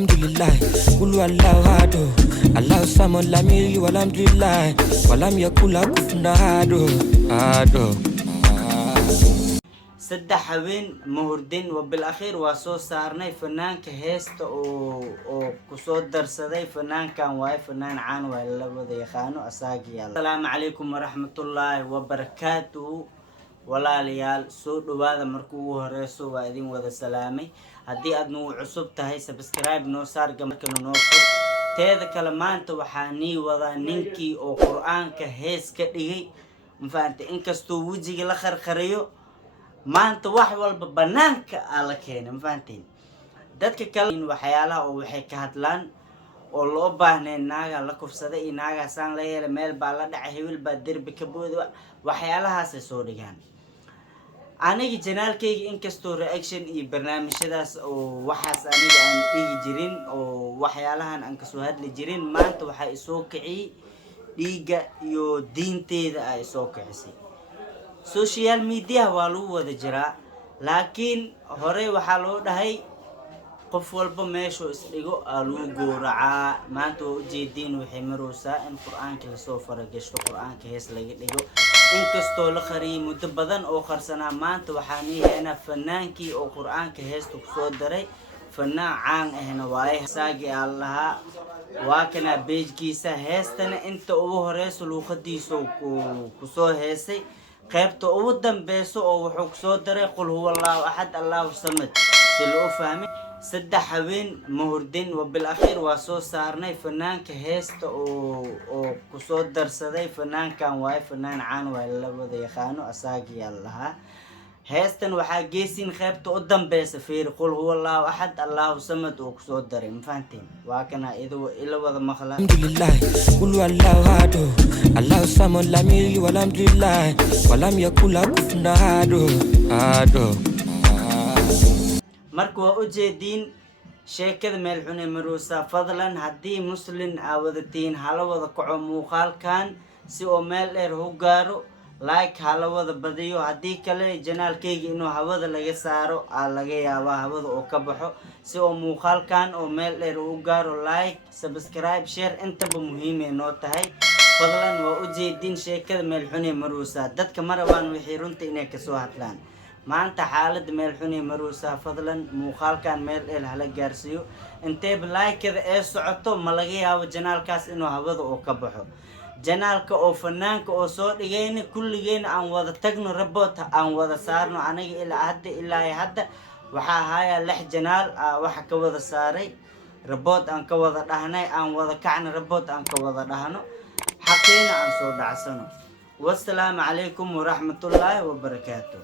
Alhamdulillah, Kulu Allahu Hado, Allah Samad Lamili Walhamdulillah, Walam Yakula Kufna Hado. saddex habeen mahurdin wabilakhiir waa soo saarnay fanaanka heesta oo kusoo darsaday fanaankan waaye fanaan caan waa la wada yaqaano asaagiyaal. Assalaamu calaykum waraxmatullaahi wabarakaatuhu. walaalayaal soo dhawaada markuu ugu horeyso waa idin wada salaamay. haddii aad nagu cusub tahay subscribe noo saar gamarkana noo fur. teeda kale maanta waxaa nii wadaa ninkii oo qur-aanka hees ka dhigay mafahamtay, inkastoo wejiga la qarqariyo maanta wax walba banaanka aa la keenay mafahanteen. dadka kale waxyaalaha oo waxay ka hadlaan oo loo baahnay naaga la kufsaday iyo naaga saan la yeelay, meel baa la dhacay, hebel baa derbi ka booday, waxyaalahaas ay soo dhigaan. aniga janaalkayga inkastoo reaction iyo barnaamijyadaas oo waxaas aniga aan dhigi jirin oo waxyaalahan aan kasoo hadli jirin, maanta waxaa isoo kiciyay dhiiga iyo diinteeda ay soo kicisay. social media waa lagu wada jiraa, laakiin hore waxaa loo dhahay qof walba meeshuu isdhigo aa lagu gowracaa. maanta waa ujeediin waxay maraysaa in qur-aanka lasoo faragashto, qur-aanka hees laga dhigo, inkastoo la qariyay muddo badan oo qarsanaa. maanta waxaan yahaynaa fanaankii oo qur-aanka heesta kusoo daray, fanaan caan ahna waaye saagi aa lahaa. waa kana beejkiisa heestana inta ugu horeyso luuqadiisa kusoo heesay, qaybta ugu dambeyso oo wuxuu kusoo daray qul huwa allahu axad allahu samad si loo fahmay. saddex habeen mahurdin wabilakhiir waa soo saarnay fanaanka heesta oo kusoo darsaday fanaankan waaye fanaan caan waa la wada yaqaano asaagiyaal lahaa. heestan waxaa geesin qaybta u dambeysa fiir qul huwa allahu axad allahu samad oo kusoo daray mafahanteen. waa kana ila wada maqla. Alhamdulillah, Kulu Allahu Hado, Allah Samad Lamili Walhamdulillah, Walam Yakula Kufna Hado. marka waa ujeediin sheekada meel xune maroosa. fadlan haddii muslin aa wadatiin hala wada kaco muuqaalkan si oo meel dheer u gaaro, like hala wada badiyo. haddii kale janaalkayga inuu hawada laga saaro aa laga yaabaa, hawada oo ka baxo, si oo muuqaalkan oo meel dheer u gaaro. like, subscribe, share intaba muhiimay noo tahay. fadlan waa ujeediin sheekada meel xune maroosa. dadka ma rabaan wixii runta inay kasoo hadlaan. maanta xaalada meel xune maroosa. fadlan muuqaalkan meel dheer hala gaarsiiyo. inteeba like-kada ee socoto ma laga yaabo janaalkaas inuu hawada oo ka baxo. janaalka oo fanaanka oo soo dhigayna kulligeena aan wada tagno, rabot aan wada saarno. aniga ilaa hadda waxaa hayaa 6 janaal waxa ka wada saaray rabot aan ka wada dhahnay, aan wada kacna rabot aan ka wada dhahno, xaqiina aan soo dhacsano. wassalaamu calaykum waraxmatullaahi wabarakaatuh.